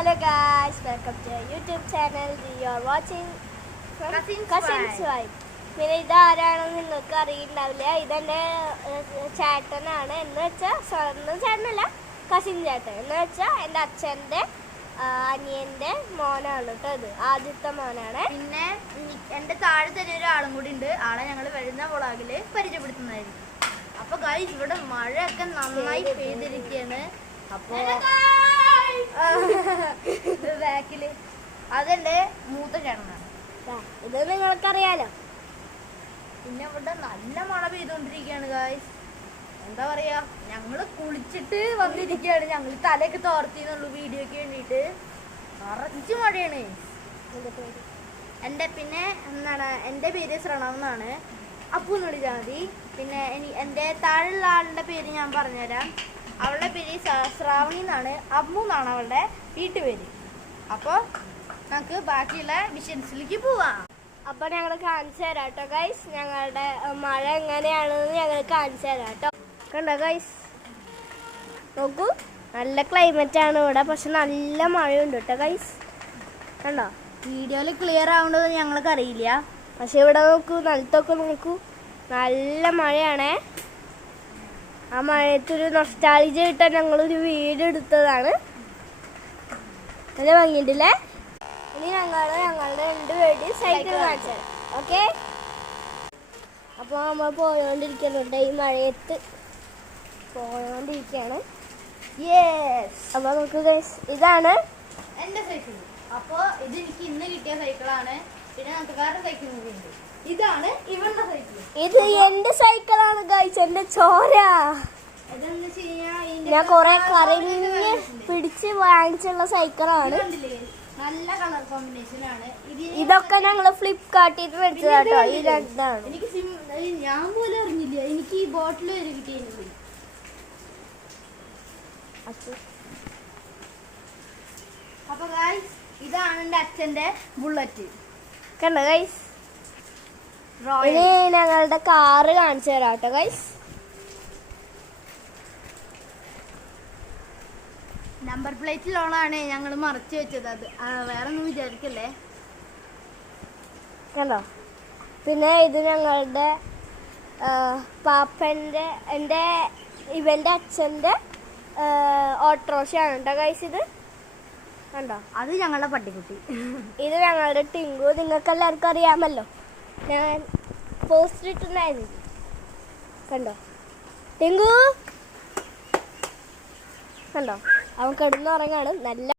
Hello guys, welcome to our YouTube channel. You are watching Cousins Wife. പിന്നെ ഇതാരാണെന്ന് നിങ്ങൾക്ക് അറിയുന്നുണ്ടാവില്ല. ഇതെൻ്റെ ചേട്ടനാണ്. എന്ന് വെച്ചാൽ സ്വന്തം ചേട്ടനല്ല, കസിൻ ചേട്ടൻ. എന്ന് വെച്ചാൽ എൻ്റെ അച്ഛൻ്റെ അനിയൻ്റെ മോനാണ് കേട്ടോ. ഇത് ആദ്യത്തെ മോനാണ്. പിന്നെ എൻ്റെ താഴെ തന്നെ ഒരാളും കൂടി ഉണ്ട്. ആളെ ഞങ്ങൾ വരുന്ന വ്ളോഗിൽ പരിചയപ്പെടുത്തുന്നതായിരിക്കും. അപ്പോൾ ഗൈസ്, ഇവിടെ മഴയൊക്കെ നന്നായി പെയ്തിരിക്കുകയാണ്. അപ്പോൾ ബാക്കിൽ അതെൻ്റെ മൂത്ത ചേട്ടനാണ്. ഇത് നിങ്ങൾക്കറിയാലോ. പിന്നെ ഇവിടെ നല്ല മഴ പെയ്തുകൊണ്ടിരിക്കുകയാണ് ഗൈസ്. എന്താ പറയാ, ഞങ്ങള് കുളിച്ചിട്ട് വന്നിരിക്കുകയാണ്. ഞങ്ങൾ തലയൊക്കെ തോർത്തിന്നുള്ളൂ വീഡിയോക്ക് വേണ്ടിയിട്ട്. നിറച്ച് മഴയാണ്. എൻ്റെ പേര് ശ്രണവ് എന്നാണ്. അപ്പു എന്ന് വിളിച്ചാൽ മതി. പിന്നെ എൻ്റെ താഴെയുള്ള ആളുടെ പേര് ഞാൻ പറഞ്ഞുതരാം. അവളുടെ പേര് ശ്രാവണി എന്നാണ്. അമ്മു എന്നാണ് അവളുടെ വീട്ടുപേര്. അപ്പോൾ നമുക്ക് ബാക്കിയുള്ള വിഷൻസിലേക്ക് പോവാം. അപ്പോൾ ഞങ്ങൾ കാണിച്ചു തരാം കേട്ടോ ഗൈസ്. ഞങ്ങളുടെ മഴ എങ്ങനെയാണെന്ന് ഞങ്ങൾ കാണിച്ചു തരാം കേട്ടോ. കണ്ടോ ഗൈസ്, നോക്കൂ, നല്ല ക്ലൈമറ്റാണ് ഇവിടെ. പക്ഷെ നല്ല മഴയുണ്ട് കേട്ടോ ഗൈസ്. കണ്ടോ, വീഡിയോയിൽ ക്ലിയർ ആവേണ്ടത് ഞങ്ങൾക്ക് അറിയില്ല. പക്ഷെ ഇവിടെ നോക്കൂ, നിലത്തൊക്കെ നോക്കൂ, നല്ല മഴയാണേ. ആ മഴയത്തൊരു നൊസ്റ്റാൾജിയ കിട്ടാൻ ഞങ്ങളൊരു വീട് എടുത്തതാണ്. നല്ല ഭംഗിയുണ്ടല്ലേ. ഇനി ഞങ്ങളുടെ രണ്ടുപേരുടെയും സൈക്കിൾ കാണിച്ചു തരാം. ഓക്കെ, അപ്പോൾ നമ്മൾ പോയോണ്ടിരിക്കുന്നുണ്ട്. ഈ മഴയത്ത് പോയോണ്ടിരിക്കുകയാണ്. അപ്പോൾ നമുക്ക് ഗൈസ്, ഇതാണ് എൻ്റെ സൈക്കിൾ. അപ്പോൾ ഇത് എനിക്ക് ഇന്ന് കിട്ടിയ സൈക്കിളാണ്. പിന്നെ നാട്ടുകാരുടെ സൈക്കിൾ കൂടി ഉണ്ട്. ഇതാണ് ഇവളുടെ സൈക്കിൾ. ഇത് എന്റെ സൈക്കിളാണ് ഗൈസ്, എന്റെ ചോര. ഇതെന്ന് വെച്ച് കഴിഞ്ഞാൽ ഞാൻ കൊറേ കരഞ്ഞ് പിടിച്ച് വാങ്ങിച്ചുള്ള സൈക്കിളാണ്. നല്ല കളർ കോമ്പിനേഷൻ ആണ്. ഇതൊക്കെ ഞങ്ങള് ഫ്ലിപ്കാർട്ടിൽ മേടിച്ചതാട്ടോ. ഈ രണ്ടാണ്. എനിക്ക് ഞാൻ പോലും അറിഞ്ഞില്ല. എനിക്ക് ഈ ബോട്ടിൽ വരെ കിട്ടിയത്. അപ്പൊ ഗൈസ്, ഇതാണ് എൻ്റെ അച്ഛൻ്റെ ബുള്ളറ്റ്. കണ്ടോ ഗൈസ്. ഇനി ഞങ്ങളുടെ കാറ് കാണിച്ചു തരാം കേട്ടോ ഗൈസ്. നമ്പർ പ്ലേറ്റിലുള്ളതാണ് ഞങ്ങൾ മറച്ചു വെച്ചത്. അത് വേറെ ഒന്നും വിചാരിക്കല്ലേ. കണ്ടോ, പിന്നെ ഇത് ഞങ്ങളുടെ പാപ്പൻ്റെ ഇവൻ്റെ അച്ഛൻ്റെ ഓട്ടോറിക്ഷയാണ് കേട്ടോ ഗൈസ്. ഇത് കണ്ടോ, അത് ഞങ്ങളുടെ പട്ടിക്കുട്ടി. ഇത് ഞങ്ങളുടെ ടിങ്കു. നിങ്ങൾക്ക് എല്ലാവർക്കും അറിയാമല്ലോ, ഞാൻ പോസ്റ്റർ ഇട്ടുണ്ടായിരുന്നു. കണ്ടോ ടിങ്കു, കണ്ടോ, അവൻ കിടന്നുറങ്ങാണ്. നല്ല